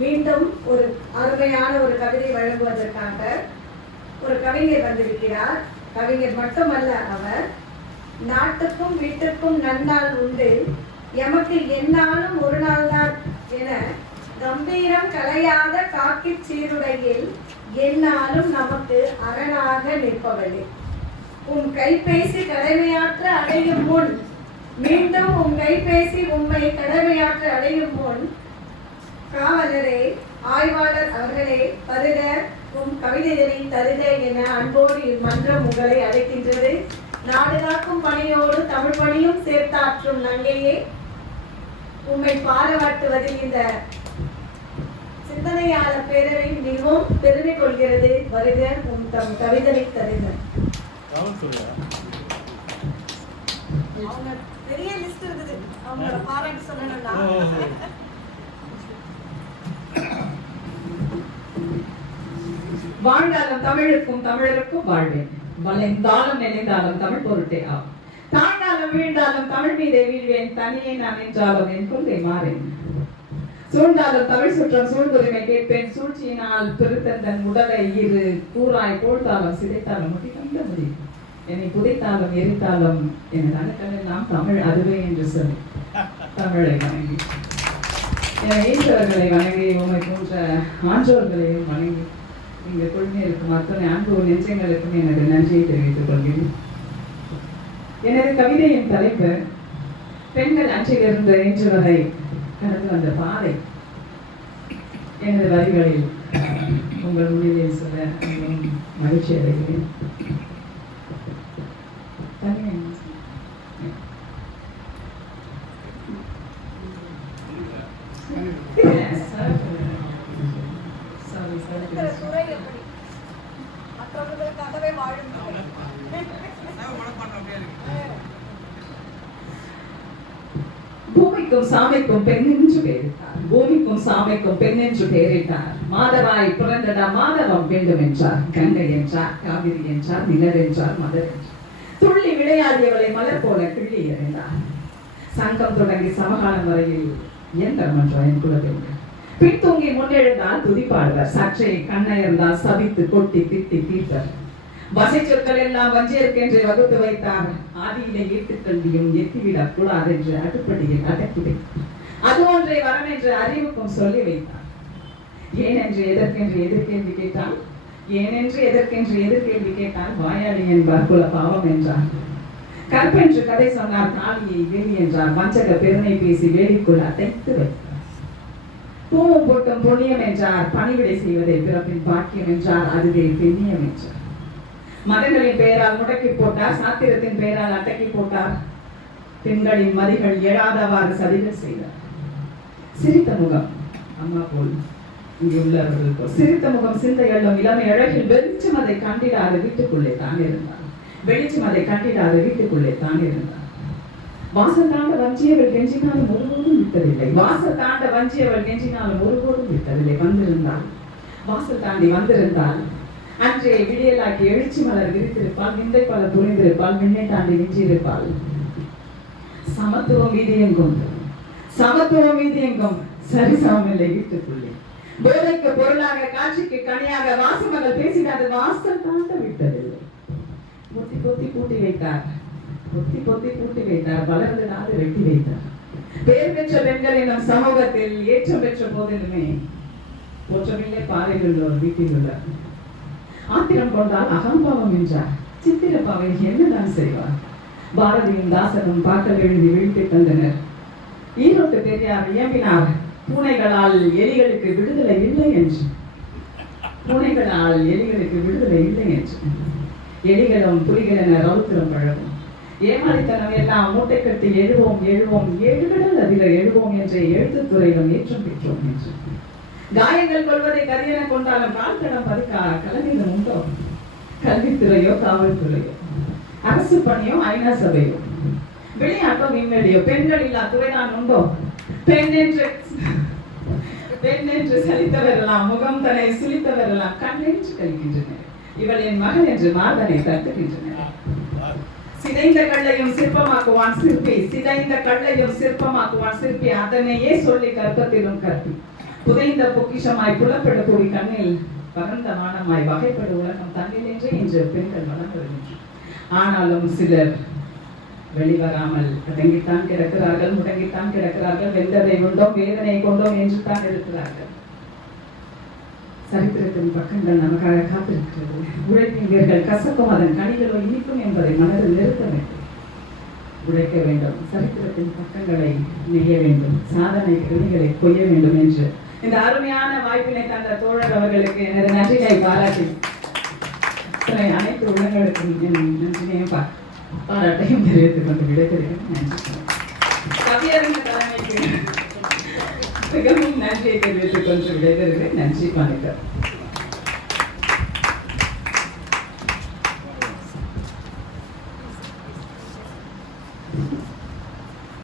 மீண்டும் ஒரு அருமையான ஒரு கவிதை வழங்குவதற்காக ஒரு கவிஞர் வந்திருக்கிறார். கவிஞர் மட்டுமல்ல, அவர் நாட்டுக்கும் வீட்டுக்கும் நன்னாள் உண்டு, எமக்கு எந்நாளும் ஒரு நாள் தான் என கம்பீரம் கலையாத காக்கி சீருடையில் எந்நாளும் நமக்கு அரணாக நிற்பவளே. உன் கைபேசி கடமையாற்ற அடையும் முன், மீண்டும் உன் கைபேசி உண்மை கடமையாற்ற அடையும் முன், காவலரே, ஆய்வாளர் அவர்களே, வருக, உன் கவிதைகளை தருக என அன்போடு இம்மன்றம் உங்களை அழைக்கின்றது. நாடு காக்கும் பணியோடு தமிழ் பணியும் சேர்த்தாற்றும் நங்கையே, உண்மை பாராட்டுவதில் இந்த சிந்தனையாளர் பேரவை மிகவும் பெருமை கொள்கிறது. வருக, உன் தம் கவிதை தருக. அவங்க பெரிய லிஸ்ட் இருக்குது, அவங்களோட பாராட்டு சொல்லணும்னா. வாழ்ந்தாலும் தமிழுக்கும் தமிழருக்கும் வாழ்வேன், வளைந்தாலும் நினைந்தாலும் தமிழ் பொருட்டே ஆகும், தாழ்ந்தாலும் வீழ்ந்தாலும் தமிழ் மீதே வீழ்வேன், தனியே நான் என்றாலும் என் கொள்கை மாறேன், சூழ்ந்தாலும் தமிழ் சுற்றம் சூழ்ந்துரிமை கேட்பேன், சூழ்ச்சியினால் பெருத்தந்தன் உடலை இரு கூறாய் போழ்த்தாலும் சிதைத்தாலும் முடி கண்ட முடியும், என்னை புதைத்தாலும் எரித்தாலும் எனது அணுக்களெல்லாம் தமிழ் அதுவே என்று சொல்லி தமிழை வணங்கி, என ஈஸ்வரர்களை வணங்கி, உண்மை போன்ற ஆன்றோர்களையும் வணங்கி, இங்கு குழுமி இருக்கும் அத்தனை அன்பு நெஞ்சங்களுக்கும் எனது நன்றியை தெரிவித்துக் கொள்கிறேன். எனது கவிதையின் தலைப்பு பெண்கள் அன்றிலிருந்து இன்று வரை கடந்து வந்த பாதை. எனது வரிகளில் உங்கள் முன்னிலையில் சொல்ல மகிழ்ச்சி அடைகிறேன். பூமிக்கும் சாமிக்கும் பெண் என்று பெயரிட்டார், பூமிக்கும் சாமிக்கும் பெண் என்று பெயரிட்டார், மாதவாய் பிறந்தடா மாதவம் வேண்டும் என்றார், கங்கை என்றார், காவிரி என்றார், நிலர் என்றார், மலர் என்றார், துள்ளி விளையாடியவளை மலர் போல கிள்ளி எறிந்தார், சங்கம் தொடங்கி சமகாலம் வரையில் இயந்திரம் என்றார் என் குலதெய்வம், பின் தூங்கி முன்னெழுந்தால் துதிப்பாடுவர், சற்றே கண்ணயர்ந்தால் சபித்து கொட்டி திட்டி தீர்ப்பர், வசை சொற்கள் எல்லாம் வஞ்சியற்கென்று வகுத்து வைத்தார், ஆதியிலே ஈட்டுக்கல்வியும் எத்திவிடக் கூடாது என்று அடுப்படியில் அடக்கி வைத்தார், அது ஒன்றை வரம் என்று அறிவுக்கும் சொல்லி வைத்தார், ஏனென்று எதற்கென்று எதிர்கேள்வி கேட்டால், ஏனென்று எதற்கென்று எதிர்கேள்வி கேட்டால் வாயாடி என்பார் குல பாவம் என்றார், கற்பென்று கதை சொன்னார், தாலியை வேலி என்றார், வஞ்சக பெருமை பேசி வேலிக்குள் அடைத்து வைத்தார், பூவும் பொட்டும் புண்ணியம் என்றார், பணிவிடை செய்வதை பிறப்பின் பாக்கியம் என்றார், அதுவே பெண்ணியம் என்றார், மதங்களின் பெயரால் முடக்கி போட்டார், சாத்திரத்தின் பெயரால் அடக்கி போட்டார், பெண்களின் மதிகள் எழாதவாறு சதிகள் செய்தார், சிரித்த முகம் அம்மா போல் இங்கே உள்ளவர்கள் போல் சிரித்த முகம் சிந்தை எள்ளும் இளமை அழகில் வெளிச்சம் அதை கண்டிடாத வீட்டுக்குள்ளே தான் இருந்தார், வெளிச்சம் அதை கண்டிடாத வீட்டுக்குள்ளே தான் இருந்தார், வாசல் தாண்ட வஞ்சியவள் கெஞ்சினாலும் ஒருபோதும் விட்டதில்லை, வாசல் தாண்ட வஞ்சியவள் கெஞ்சினாலும் ஒருபோதும் விட்டதில்லை, வந்திருந்தால் வாசல் தாண்டி வந்திருந்தால் அன்றே விடியலாக்கி எழுச்சி மலர் விரித்திருப்பாள், விந்தை பல புரிந்திருப்பாள், விண்ணை தாண்டி விஞ்சியிருப்பாள், சமத்துவம் வீதியெங்கும் சமத்துவம் வீதியெங்கும் சரிசமமில்லை வீட்டுக்குள்ளே, போதைக்கு பொருளாக காட்சிக்கு கனியாக வாசமகள் பேசினாது வாசல் தாண்ட விட்டதில்லை, பொத்தி பொத்தி பூட்டி வைத்தார், பொத்தி பொத்தி பூட்டி வைத்தார், வளர்ந்து நாடு வெட்டி வைத்தார், பேர் பெற்ற பெண்கள் என்னும் சமூகத்தில் ஏற்றம் பெற்ற போதிலுமே போற்றமில்லை பாறைகள் ஒரு வீட்டில் உள்ளார், ஆத்திரம் கொண்டால் அகம்பாவம் என்றார், சித்திரப்பாவை என்னதான் செய்வார், பாரதியும் தாசனும் பாக்கள் எழுதி வீழ்த்தி தந்தனர், ஈரோட்டு பெரியார் இயம்பினார், பூனைகளால் எலிகளுக்கு விடுதலை இல்லை என்று, பூனைகளால் எலிகளுக்கு விடுதலை இல்லை என்று, எலிகளும் புலிகள் என ரவுத்திரம் பழகும், ஏமாளித்தனம் எல்லாம் மூட்டை கட்டி எழுவோம் எழுவோம் எழுவிடல் அதில் எழுவோம் என்ற எழுத்துத்துறையிலும் ஏற்றம் பெற்றோம் என்று, காயங்கள் கொள்வதை கரியென கொண்டாலும் கால்தடம் பதிக்கா கலனிலும் உண்டோ, கல்வித்துறையோ காவல்துறையோ அரசு பணியோ ஐநா சபையோ விளையாட்டோ விண்வெளியோ பெண்கள் இல்லா துறைதான் உண்டோ, பெண் என்று சலித்தவரெல்லாம் முகம் தன்னை சுழித்தவரெல்லாம் கண்ணென்று கழிக்கின்றனர், இவள் என் மகன் என்று மாதனை தட்டுகின்றனர், சிதைந்த கல்லையும் சிற்பமாக்குவான் சிற்பி, சிதைந்த கல்லையும் சிற்பமாக்குவான் சிற்பி, அதனையே சொல்லி கற்பத்திலும் கற்பி, புதைந்த பொக்கிஷமாய் புலப்படக்கூடிய கண்ணில் பரந்த வானமாய் வகைப்பட உலகம் தன்னில் என்று பெண்கள் வளம் வருகின்றனர். ஆனாலும் சிலர் வெளிவராமல் அடங்கித்தான் கிடக்கிறார்கள், முடங்கித்தான் கிடக்கிறார்கள், வெந்ததை கொண்டோம் வேதனை கொண்டோம் என்று தான் இருக்கிறார்கள். சரித்திரத்தின் பக்கங்கள் நமக்காக காத்திருக்கிறது. உழைப்பின் வேர்கள் கசக்கும், அதன் கனிகளோ இனிக்கும் என்பதை மனதில் நிறுத்த வேண்டும். உழைக்க வேண்டும், சரித்திரத்தின் பக்கங்களை நெய்ய வேண்டும், சாதனை கிருமிகளை கொய்ய வேண்டும் என்று இந்த அருமையான வாய்ப்பினை தந்த தோழர் அவர்களுக்கு எனது நன்றியை பாராட்டி அனைத்து உள்ளங்களுக்கும் என் நன்றியையும் பாராட்டையும் தெரிவித்துக் கொண்டு விடைபெறுகிறேன். நன்றி. கவியரங்க தலைமைக்கு மிகவும் நன்றியை தெரிவித்துக் கொண்டு விடைபெறுகிறேன். நன்றி, வணக்கம்.